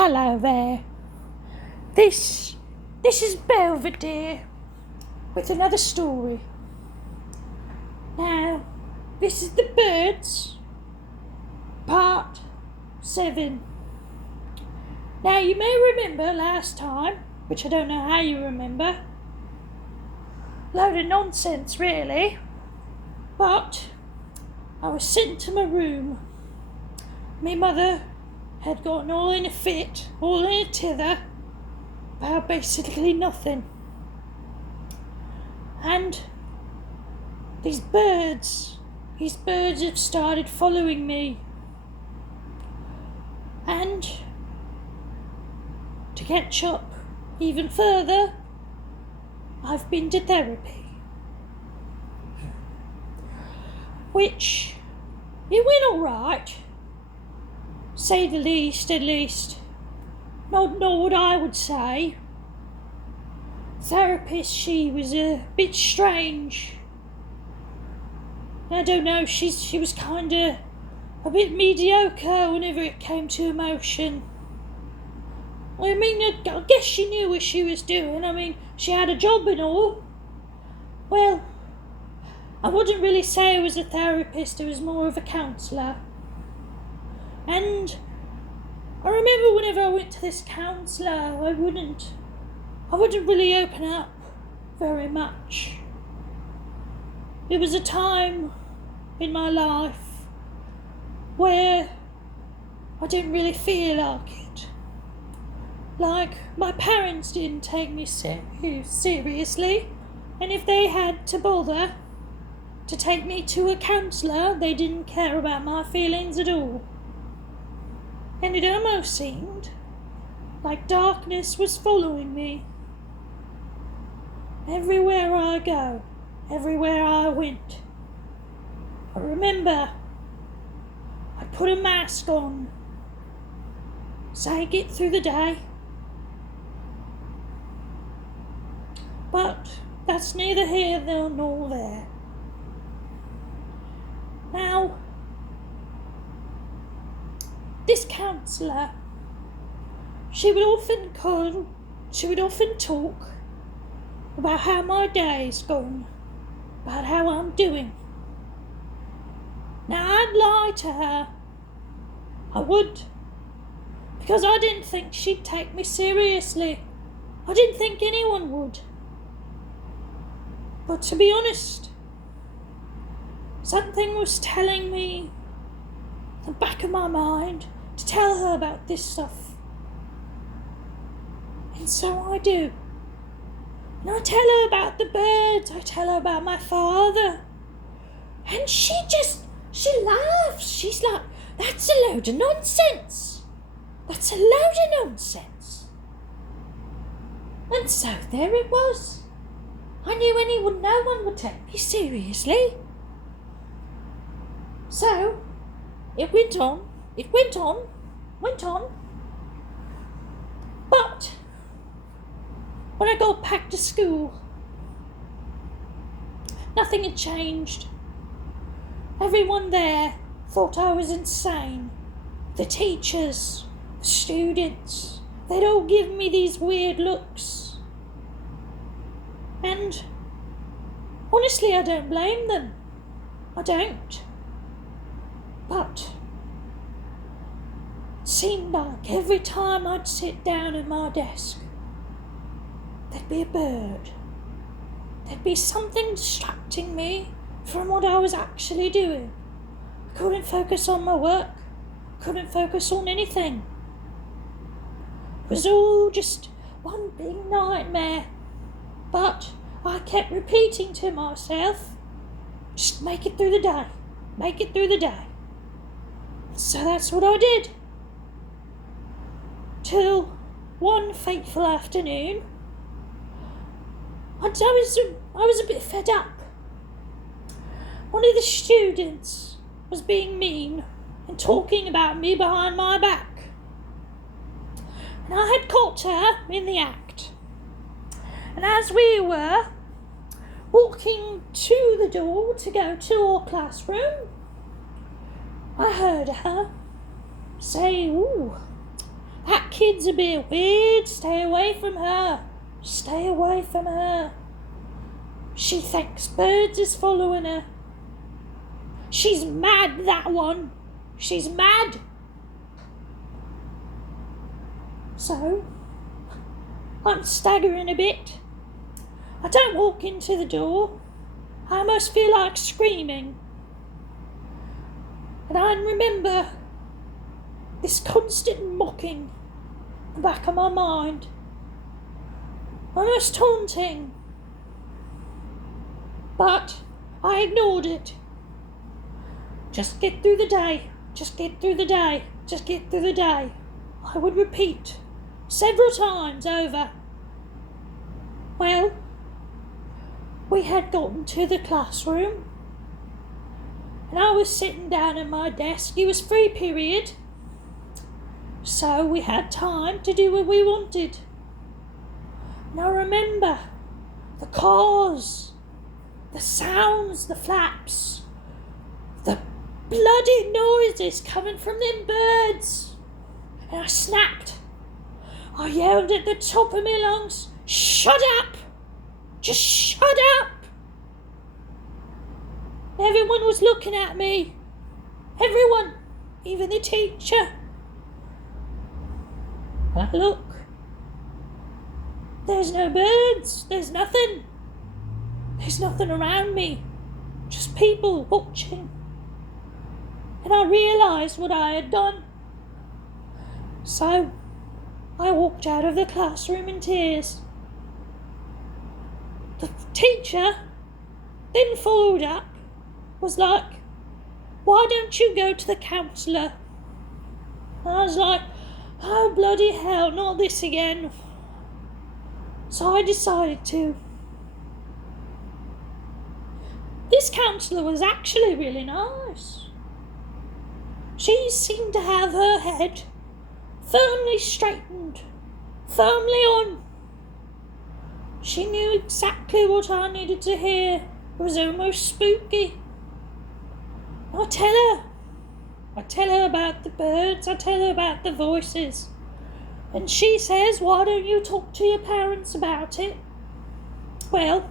Hello there. This is Belvedere with another story. Now, this is The Birds, part 7. Now, you may remember last time, which I don't know how you remember. Load of nonsense, really. But I was sent to my room. My mother had gotten all in a fit, all in a tither, about basically nothing. And these birds have started following me. And to catch up even further, I've been to therapy. Which, it went alright. Say the least, at least. Not what I would say. Therapist, she was a bit strange. I don't know, she was kinda a bit mediocre whenever it came to emotion. I mean, I guess she knew what she was doing. I mean, she had a job and all. Well, I wouldn't really say I was a therapist, I was more of a counsellor. And I remember whenever I went to this counsellor, I wouldn't really open up very much. It was a time in my life where I didn't really feel like it. Like, my parents didn't take me seriously, and if they had to bother to take me to a counsellor, they didn't care about my feelings at all. And it almost seemed like darkness was following me. Everywhere I go, everywhere I went. I remember I put a mask on, so I get through the day. But that's neither here nor there. Now, this counsellor, she would often talk about how my day's gone, about how I'm doing. Now, I'd lie to her. I would. Because I didn't think she'd take me seriously. I didn't think anyone would. But to be honest, something was telling me, in the back of my mind, to tell her about this stuff. And so I do. And I tell her about the birds, I tell her about my father. And she laughs. She's like, that's a load of nonsense. That's a load of nonsense. And so there it was. I knew no one would take me seriously. So, it went on. But, when I got back to school, nothing had changed. Everyone there thought I was insane. The teachers, the students, they'd all give me these weird looks. And, honestly, I don't blame them. I don't. But it seemed like every time I'd sit down at my desk, there'd be a bird. There'd be something distracting me from what I was actually doing. I couldn't focus on my work. Couldn't focus on anything. It was all just one big nightmare. But I kept repeating to myself, just make it through the day. Make it through the day. So that's what I did. Till one fateful afternoon, I was a bit fed up. One of the students was being mean and talking about me behind my back. And I had caught her in the act. And as we were walking to the door to go to our classroom, I heard her say, "Ooh, That kid's a bit weird. Stay away from her. Stay away from her. She thinks birds is following her. She's mad, that one. She's mad. So, I'm staggering a bit. I don't walk into the door. I almost feel like screaming. And I remember this constant mocking in the back of my mind. Almost taunting. But I ignored it. Just get through the day. Just get through the day. Just get through the day. I would repeat several times over. Well, we had gotten to the classroom, and I was sitting down at my desk. It was free period, so we had time to do what we wanted. And I remember the cars, the sounds, the flaps, the bloody noises coming from them birds. And I snapped. I yelled at the top of my lungs, "Shut up! Just shut up!" Everyone was looking at me. Everyone, even the teacher. I look. There's no birds. There's nothing. There's nothing around me. Just people watching. And I realised what I had done. So, I walked out of the classroom in tears. The teacher then followed up, was like, "Why don't you go to the counsellor?" And I was like, "Oh, bloody hell, not this again." So I decided to. This counsellor was actually really nice. She seemed to have her head firmly straightened, firmly on. She knew exactly what I needed to hear. It was almost spooky. I tell her about the birds, I tell her about the voices. And she says, "Why don't you talk to your parents about it?" Well,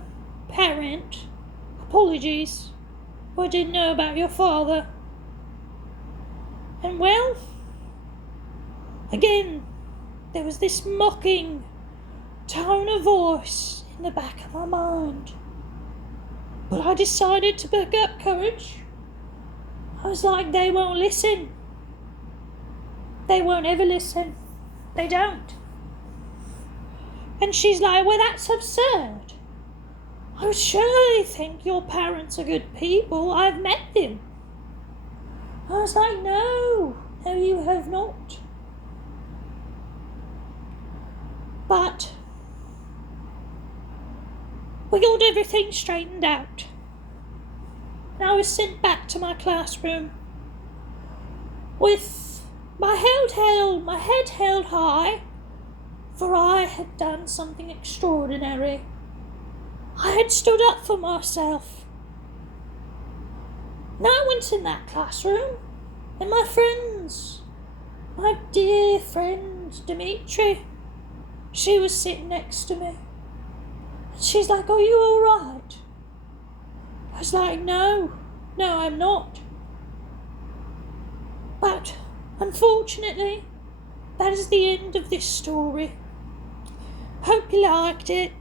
parent, apologies, I didn't know about your father. And well, again, there was this mocking tone of voice in the back of my mind. But I decided to pick up courage. I was like, they won't listen. They won't ever listen. They don't. And she's like, "Well, that's absurd. I would surely think your parents are good people. I've met them." I was like, no, you have not. But we got everything straightened out. And I was sent back to my classroom with my head held high, for I had done something extraordinary. I had stood up for myself. And I went in that classroom, and my friends, my dear friend Dimitri, she was sitting next to me. And she's like, "Are you all right?" I was like, no, I'm not. But unfortunately, that is the end of this story. Hope you liked it.